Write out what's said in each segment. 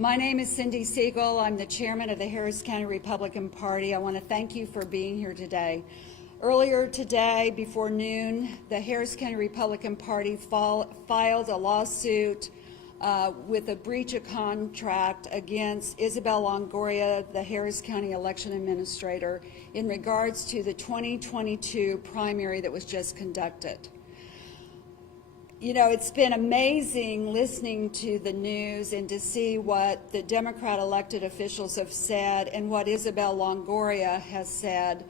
My name is Cindy Siegel. I'm the chairman of the Harris County Republican Party. I want to thank you for being here today. Earlier today, before noon, the Harris County Republican Party filed a lawsuit with a breach of contract against Isabel Longoria, the Harris County election administrator, in regards to the 2022 primary that was just conducted. You know, it's been amazing listening to the news and to see what the Democrat elected officials have said and what Isabel Longoria has said.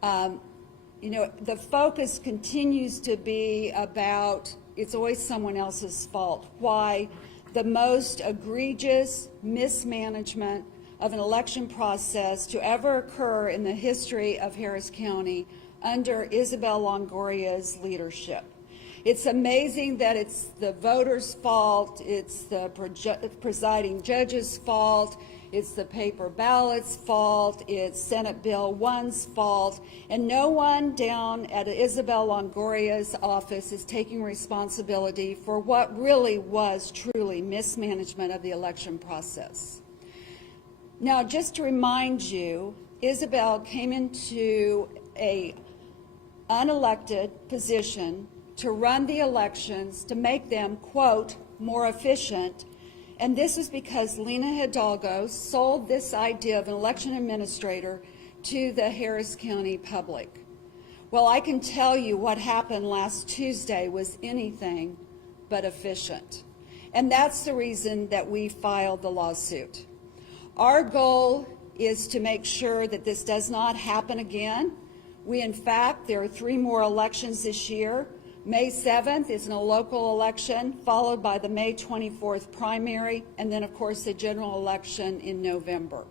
You know, the focus continues to be about it's always someone else's fault. Why? The most egregious mismanagement of an election process to ever occur in the history of Harris County under Isabel Longoria's leadership. It's amazing that it's the voters' fault, it's the presiding judge's fault, it's the paper ballot's fault, it's Senate Bill 1's fault, and no one down at Isabel Longoria's office is taking responsibility for what really was truly mismanagement of the election process. Now, just to remind you, Isabel came into an unelected position to run the elections, to make them, quote, more efficient. And this is because Lina Hidalgo sold this idea of an election administrator to the Harris County public. Well, I can tell you what happened last Tuesday was anything but efficient. And that's the reason that we filed the lawsuit. Our goal is to make sure that this does not happen again. In fact, there are 3 more elections this year. May 7th is a local election, followed by the May 24th primary, and then, of course, the general election in November.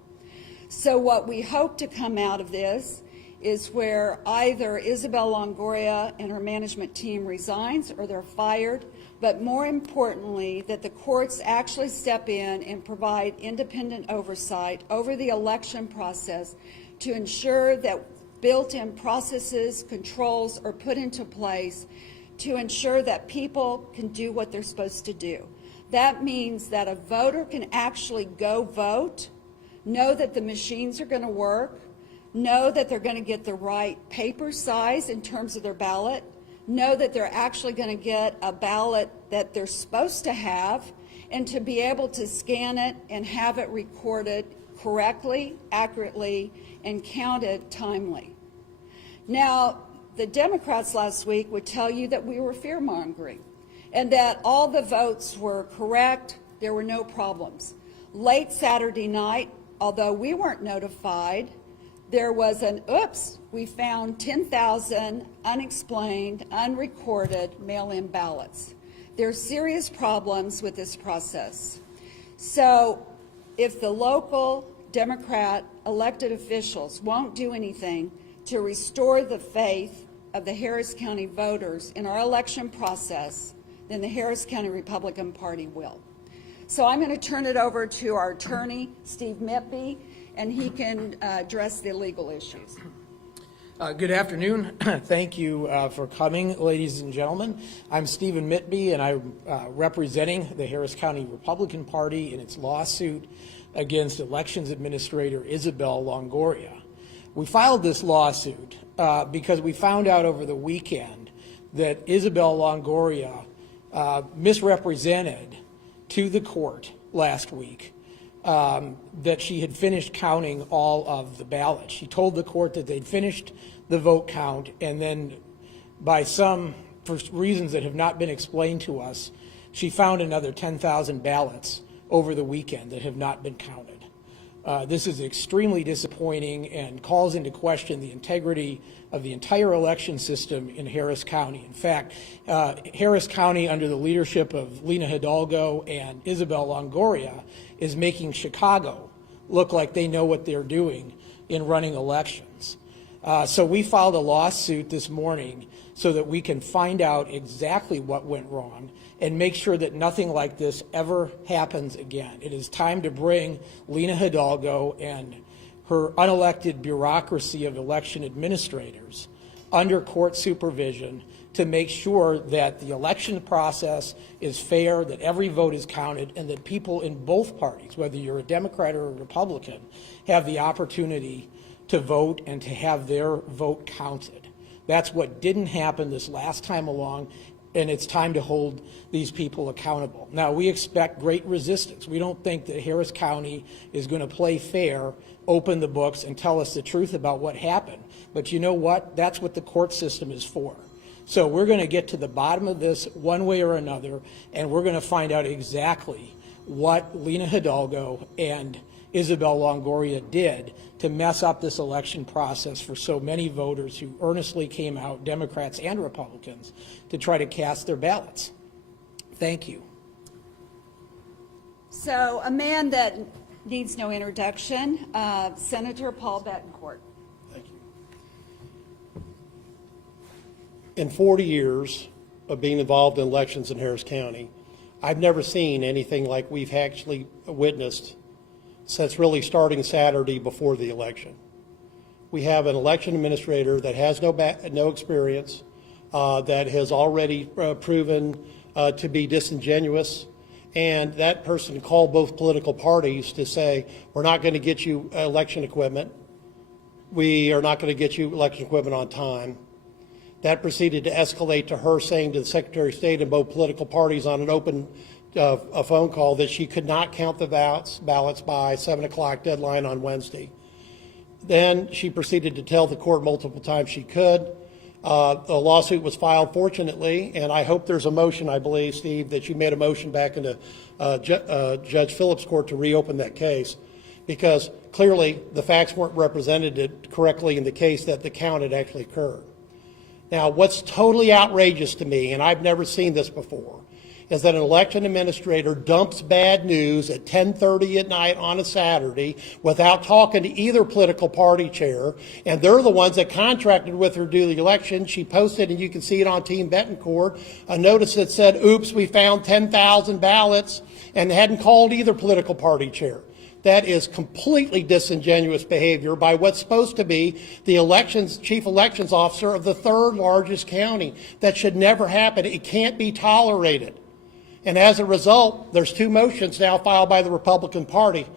So what we hope to come out of this is where either Isabel Longoria and her management team resigns or they're fired, but more importantly, that the courts actually step in and provide independent oversight over the election process to ensure that built-in processes, controls are put into place to ensure that people can do what they're supposed to do. That means that a voter can actually go vote, know that the machines are going to work, know that they're going to get the right paper size in terms of their ballot, know that they're actually going to get a ballot that they're supposed to have, and to be able to scan it and have it recorded correctly, accurately, and counted timely. Now, the Democrats last week would tell you that we were fear-mongering and that all the votes were correct, there were no problems. Late Saturday night, although we weren't notified, there was an oops, we found 10,000 unexplained, unrecorded mail-in ballots. There are serious problems with this process. So if the local Democrat elected officials won't do anything to restore the faith of the Harris County voters in our election process, then the Harris County Republican Party will. So I'm going to turn it over to our attorney, Steve Mitby, and he can address the legal issues. Good afternoon. Thank you for coming, ladies and gentlemen. I'm Stephen Mitby, and I'm representing the Harris County Republican Party in its lawsuit against Elections Administrator Isabel Longoria. We filed this lawsuit because we found out over the weekend that Isabel Longoria misrepresented to the court last week that she had finished counting all of the ballots. She told the court that they'd finished the vote count, and then by some, for reasons that have not been explained to us, she found another 10,000 ballots over the weekend that have not been counted. This is extremely disappointing and calls into question the integrity of the entire election system in Harris County. In fact, Harris County, under the leadership of Lina Hidalgo and Isabel Longoria, is making Chicago look like they know what they're doing in running elections. So we filed a lawsuit this morning so that we can find out exactly what went wrong and make sure that nothing like this ever happens again. It is time to bring Lina Hidalgo and her unelected bureaucracy of election administrators under court supervision to make sure that the election process is fair, that every vote is counted, and that people in both parties, whether you're a Democrat or a Republican, have the opportunity to vote and to have their vote counted. That's what didn't happen this last time along, and it's time to hold these people accountable. Now, we expect great resistance. We don't think that Harris County is going to play fair, open the books, and tell us the truth about what happened. But you know what? That's what the court system is for. So we're going to get to the bottom of this one way or another, and we're going to find out exactly what Lena Hidalgo and Isabel Longoria did to mess up this election process for so many voters who earnestly came out, Democrats and Republicans, to try to cast their ballots. Thank you. So a man that needs no introduction, Senator Paul Bettencourt. Thank you. In 40 years of being involved in elections in Harris County, I've never seen anything like we've actually witnessed since really starting Saturday before the election. We have an election administrator that has no experience, that has already proven to be disingenuous, and that person called both political parties to say, we're not going to get you election equipment. We are not going to get you election equipment on time. That proceeded to escalate to her saying to the Secretary of State and both political parties on an open a phone call that she could not count the ballots by 7 o'clock deadline on Wednesday. Then she proceeded to tell the court multiple times she could. The lawsuit was filed, fortunately, and I hope there's a motion, I believe, Steve, that you made a motion back into Judge Phillips' court to reopen that case, because clearly the facts weren't represented correctly in the case that the count had actually occurred. Now, what's totally outrageous to me, and I've never seen this before, is that an election administrator dumps bad news at 10:30 at night on a Saturday without talking to either political party chair, and they're the ones that contracted with her to do the election. She posted, and you can see it on Team Bettencourt, a notice that said, oops, we found 10,000 ballots, and hadn't called either political party chair. That is completely disingenuous behavior by what's supposed to be the chief elections officer of the third largest county. That should never happen. It can't be tolerated. And as a result, there's two motions now filed by the Republican Party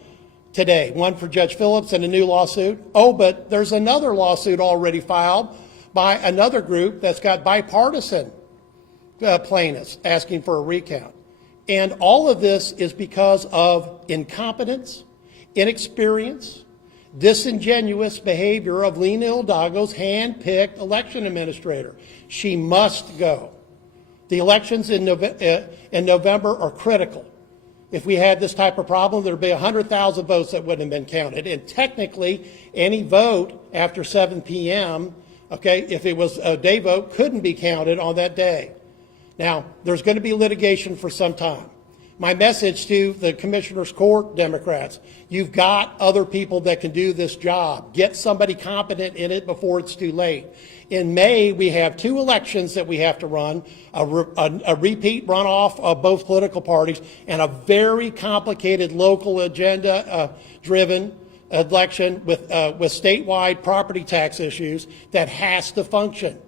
today, one for Judge Phillips and a new lawsuit. Oh, but there's another lawsuit already filed by another group that's got bipartisan plaintiffs asking for a recount. And all of this is because of incompetence, inexperience, disingenuous behavior of Lena Hidalgo's hand-picked election administrator. She must go. The elections in November are critical. If we had this type of problem, there would be 100,000 votes that wouldn't have been counted. And technically, any vote after 7 p.m., okay, if it was a day vote, couldn't be counted on that day. Now, there's going to be litigation for some time. My message to the Commissioner's Court Democrats, you've got other people that can do this job. Get somebody competent in it before it's too late. In May, we have two elections that we have to run, a repeat runoff of both political parties, and a very complicated local agenda-driven election with statewide property tax issues that has to function.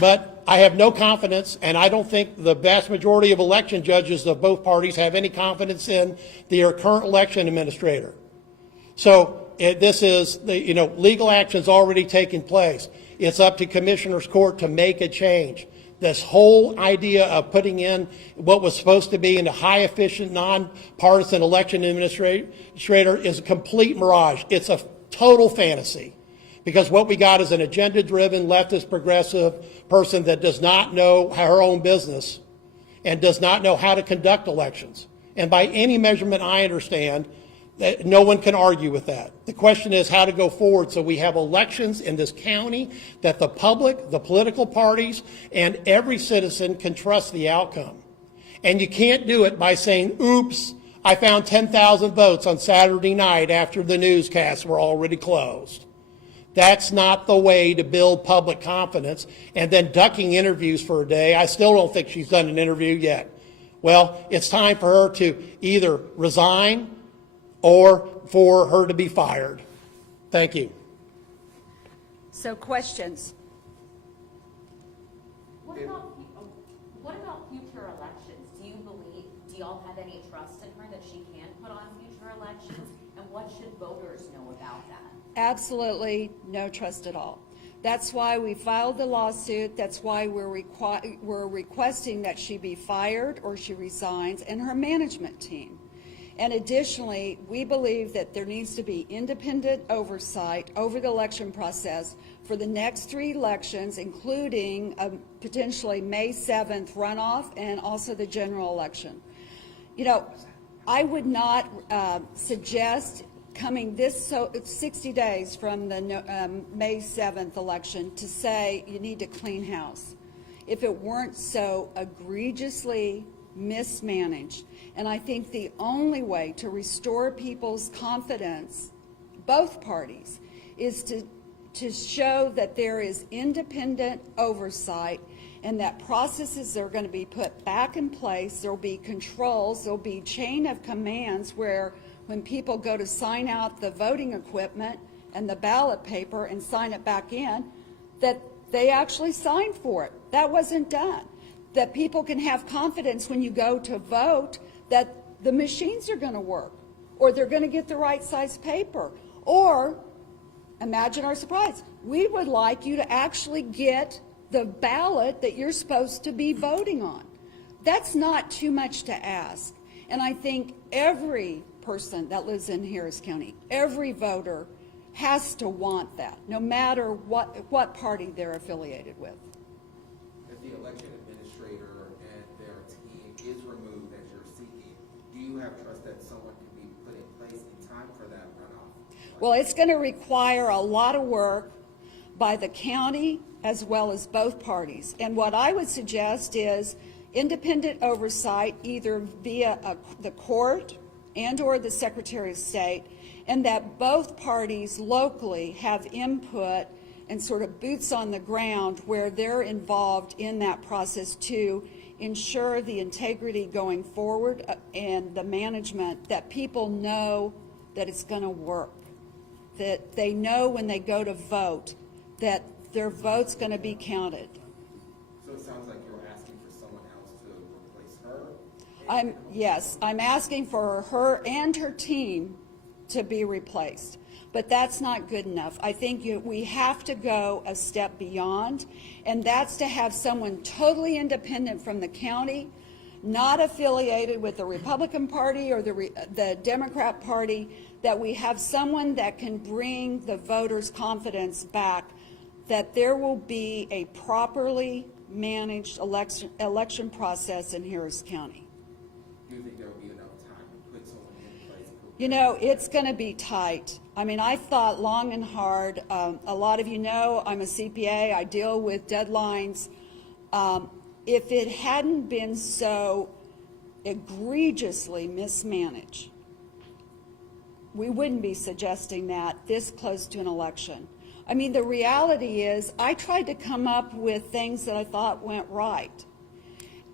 But I have no confidence, and I don't think the vast majority of election judges of both parties have any confidence in their current election administrator. So this is, legal action's already taken place. It's up to Commissioner's Court to make a change. This whole idea of putting in what was supposed to be in a high-efficient, non-partisan election administrator is a complete mirage. It's a total fantasy. Because what we got is an agenda-driven, leftist, progressive person that does not know her own business and does not know how to conduct elections. And by any measurement I understand, that no one can argue with that. The question is how to go forward so we have elections in this county that the public, the political parties, and every citizen can trust the outcome. And you can't do it by saying, oops, I found 10,000 votes on Saturday night after the newscasts were already closed. That's not the way to build public confidence. And then ducking interviews for a day. I still don't think she's done an interview yet. Well, it's time for her to either resign or for her to be fired. Thank you. So questions? What about future elections? Do y'all have any trust in her that she can put on future elections? And what should voters know about that? Absolutely no trust at all. That's why we filed the lawsuit. That's why we're requesting that she be fired or she resigns, and her management team. And additionally, we believe that there needs to be independent oversight over the election process for the next 3 elections, including a potentially May 7th runoff and also the general election. You know, I would not suggest coming this 60 days from the May 7th election to say you need to clean house if it weren't so egregiously mismanaged. And I think the only way to restore people's confidence, both parties, is to show that there is independent oversight and that processes are going to be put back in place. There will be controls. There will be chain of commands where when people go to sign out the voting equipment and the ballot paper and sign it back in, that they actually sign for it. That wasn't done. That people can have confidence when you go to vote that the machines are going to work, or they're going to get the right size paper. Or, imagine our surprise, we would like you to actually get the ballot that you're supposed to be voting on. That's not too much to ask. And I think every person that lives in Harris County, every voter has to want that, no matter what party they're affiliated with. If the election administrator and their team is removed as you're seeking, do you have trust that someone can be put in place in time for that runoff? Well, it's going to require a lot of work by the county as well as both parties. And what I would suggest is independent oversight, either via the court and or the Secretary of State, and that both parties locally have input and sort of boots on the ground where they're involved in that process to ensure the integrity going forward and the management, that people know that it's going to work, that they know when they go to vote that their vote's going to be counted. So it sounds like you're asking for someone else to replace her? Yes, I'm asking for her and her team to be replaced. But that's not good enough. I think we have to go a step beyond, and that's to have someone totally independent from the county, not affiliated with the Republican Party or the Democrat Party, that we have someone that can bring the voters' confidence back that there will be a properly managed election process in Harris County. Do you think there will be enough time to put someone in place? You know, it's going to be tight. I mean, I thought long and hard. A lot of you know I'm a CPA. I deal with deadlines. If it hadn't been so egregiously mismanaged, we wouldn't be suggesting that this close to an election. I mean, the reality is I tried to come up with things that I thought went right.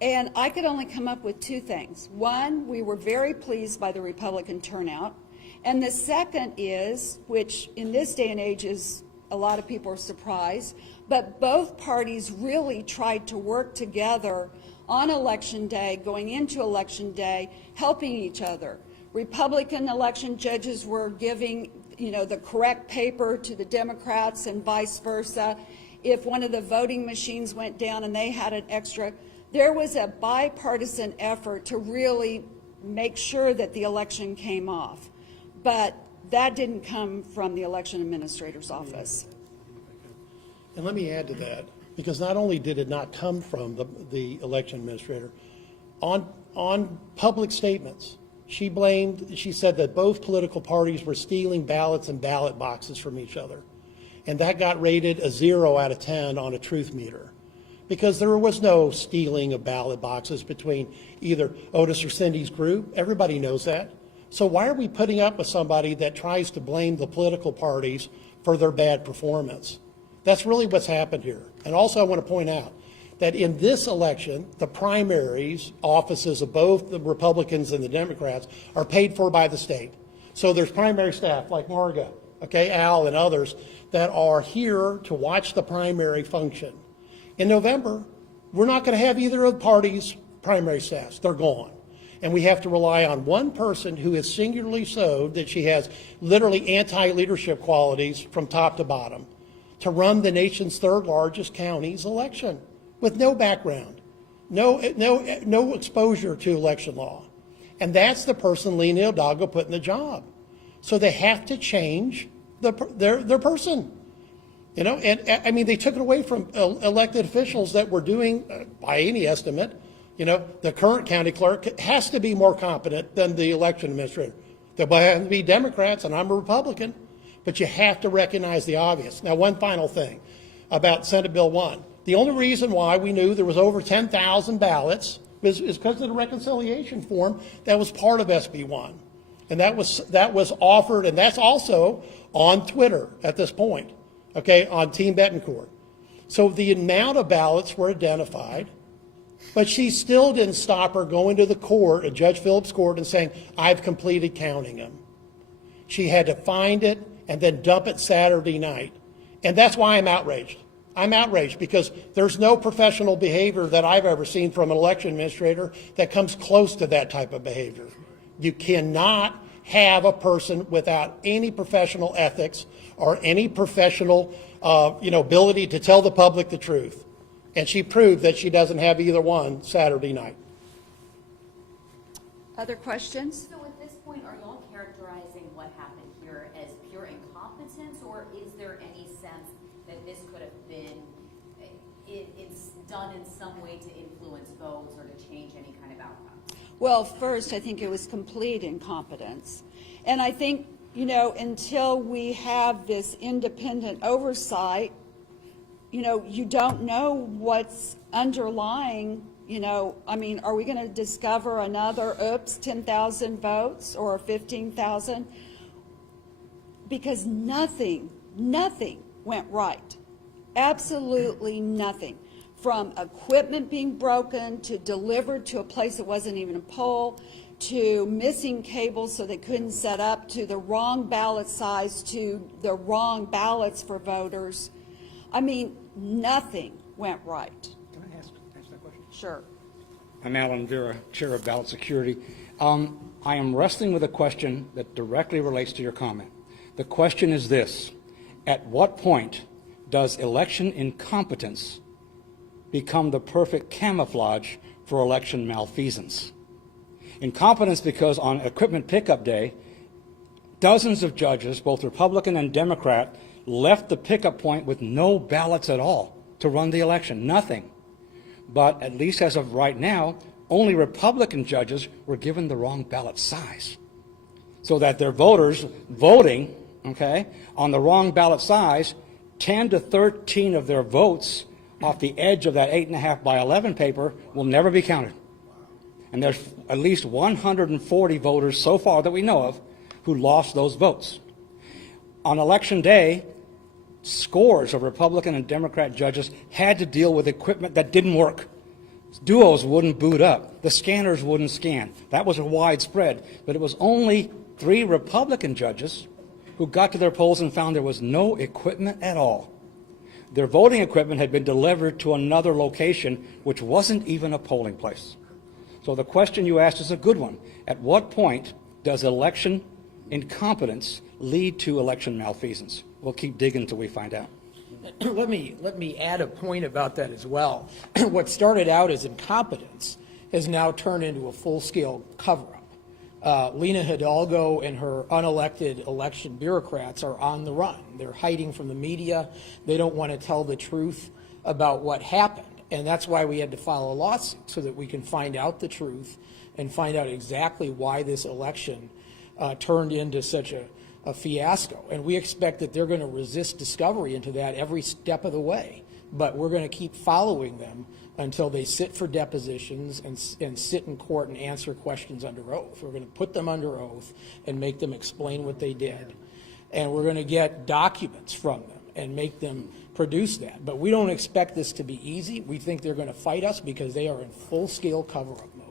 And I could only come up with 2 things. One, we were very pleased by the Republican turnout. And the second is, which in this day and age is a lot of people are surprised, but both parties really tried to work together on Election Day, going into Election Day, helping each other. Republican election judges were giving, the correct paper to the Democrats and vice versa. If one of the voting machines went down and they had an extra, there was a bipartisan effort to really make sure that the election came off. But that didn't come from the election administrator's office. And let me add to that, because not only did it not come from the election administrator, on public statements, she said that both political parties were stealing ballots and ballot boxes from each other. And that got rated a 0 out of 10 on a truth meter, because there was no stealing of ballot boxes between either Otis or Cindy's group. Everybody knows that. So why are we putting up with somebody that tries to blame the political parties for their bad performance? That's really what's happened here. And also I want to point out that in this election, the primaries offices of both the Republicans and the Democrats are paid for by the state. So there's primary staff like Marga, Al and others that are here to watch the primary function. In November, We're not going to have either of the parties' primary staffs. They're gone. And we have to rely on one person who is singularly so that she has literally anti-leadership qualities from top to bottom to run the nation's third largest county's election with no background, no exposure to election law. And that's the person Lena Hidalgo put in the job. So they have to change their person. You know, and I mean, they took it away from elected officials that were doing, by any estimate, you know, the current county clerk has to be more competent than the election administrator. They'll have to be Democrats, and I'm a Republican, but you have to recognize the obvious. Now, one final thing about Senate Bill 1. The only reason why we knew there was over 10,000 ballots is because of the reconciliation form that was part of SB 1. And that was offered, and that's also on Twitter at this point, okay, on Team Bettencourt. So the amount of ballots were identified, but she still didn't stop her going to the court, Judge Phillips' court, and saying, I've completed counting them. She had to find it and then dump it Saturday night. And that's why I'm outraged. I'm outraged because there's no professional behavior that I've ever seen from an election administrator that comes close to that type of behavior. You cannot have a person without any professional ethics or any professional ability to tell the public the truth. And she proved that she doesn't have either one Saturday night. Other questions? So at this point, are y'all characterizing what happened here as pure incompetence, or is there any sense that this could have been, it's done in some way to influence votes or to change any kind of outcome? Well, first, I think it was complete incompetence. And I think, you know, until we have this independent oversight, you know, you don't know what's underlying, you know, I mean, are we going to discover another, 10,000 votes or 15,000? Because nothing went right. Absolutely nothing. From equipment being broken to delivered to a place that wasn't even a poll, to missing cables so they couldn't set up, to the wrong ballot size, to the wrong ballots for voters. I mean, nothing went right. Can I ask that question? Sure. I'm Alan Vera, Chair of Ballot Security. I am wrestling with a question that directly relates to your comment. The question is this: at what point does election incompetence become the perfect camouflage for election malfeasance? Incompetence because on equipment pickup day, dozens of judges, both Republican and Democrat, left the pickup point with no ballots at all to run the election, nothing. But at least as of right now, only Republican judges were given the wrong ballot size, so that their voters voting, okay, on the wrong ballot size, 10 to 13 of their votes off the edge of that 8.5 by 11 paper will never be counted. And there's at least 140 voters so far that we know of who lost those votes. On election day, scores of Republican and Democrat judges had to deal with equipment that didn't work. Duos wouldn't boot up. The scanners wouldn't scan. That was a widespread. But it was only 3 Republican judges who got to their polls and found there was no equipment at all. Their voting equipment had been delivered to another location, which wasn't even a polling place. So the question you asked is a good one. At what point does election incompetence lead to election malfeasance? We'll keep digging until we find out. Let me add a point about that as well. What started out as incompetence has now turned into a full-scale cover-up. Lena Hidalgo and her unelected election bureaucrats are on the run. They're hiding from the media. They don't want to tell the truth about what happened. And that's why we had to file a lawsuit, so that we can find out the truth and find out exactly why this election turned into such a fiasco. And we expect that they're going to resist discovery into that every step of the way. But we're going to keep following them until they sit for depositions and sit in court and answer questions under oath. We're going to put them under oath and make them explain what they did. And we're going to get documents from them and make them produce that. But we don't expect this to be easy. We think they're going to fight us because they are in full-scale cover-up mode.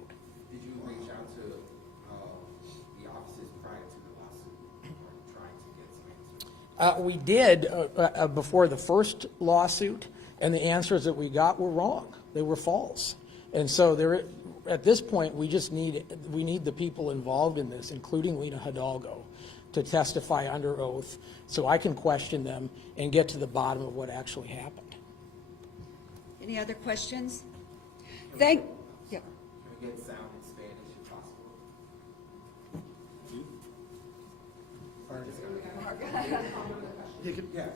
Did you reach out to the offices prior to the lawsuit, or trying to get some answers? We did before the first lawsuit, and the answers that we got were wrong. they were false. And so at this point, we need the people involved in this, including Lena Hidalgo, to testify under oath so I can question them and get to the bottom of what actually happened. Any other questions? Yeah. Can we get sound in Spanish if possible? Yeah.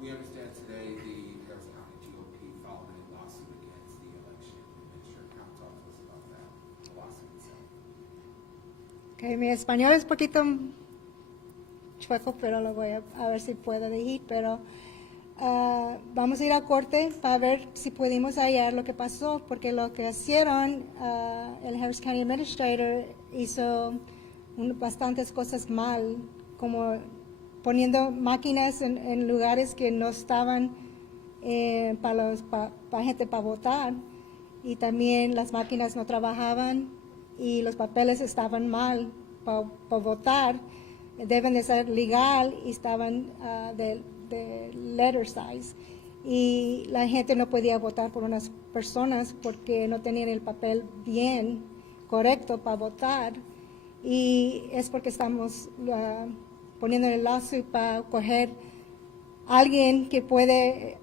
We understand today the Harris County GOP filed a lawsuit against the election administrator. Can you talk to us about that, the lawsuit itself? Okay, mi español es poquito chueco, pero lo voy a ver si puedo decir, pero vamos a ir a corte para ver si pudimos hallar lo que pasó, porque lo que hicieron, el Harris County Administrator hizo bastantes cosas mal, como poniendo máquinas en lugares que no estaban para gente para votar, y también las máquinas no trabajaban y los papeles estaban mal para votar, deben de ser legal y estaban de letter size, y la gente no podía votar por unas personas porque no tenían el papel bien correcto para votar, y es porque estamos poniendo el lawsuit para coger a alguien que puede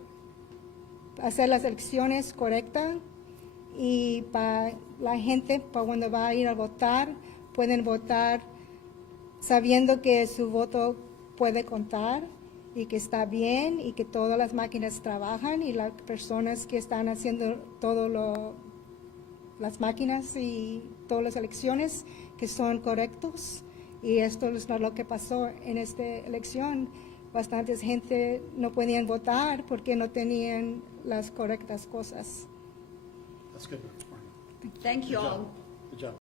hacer las elecciones correctas, y para la gente, para cuando va a ir a votar, pueden votar sabiendo que su voto puede contar y que está bien y que todas las máquinas trabajan y las personas que están haciendo las máquinas y todas las elecciones que son correctos. Y esto es lo que pasó en esta elección. Bastantes gente no podían votar porque no tenían las correctas cosas. That's good. Thank you all.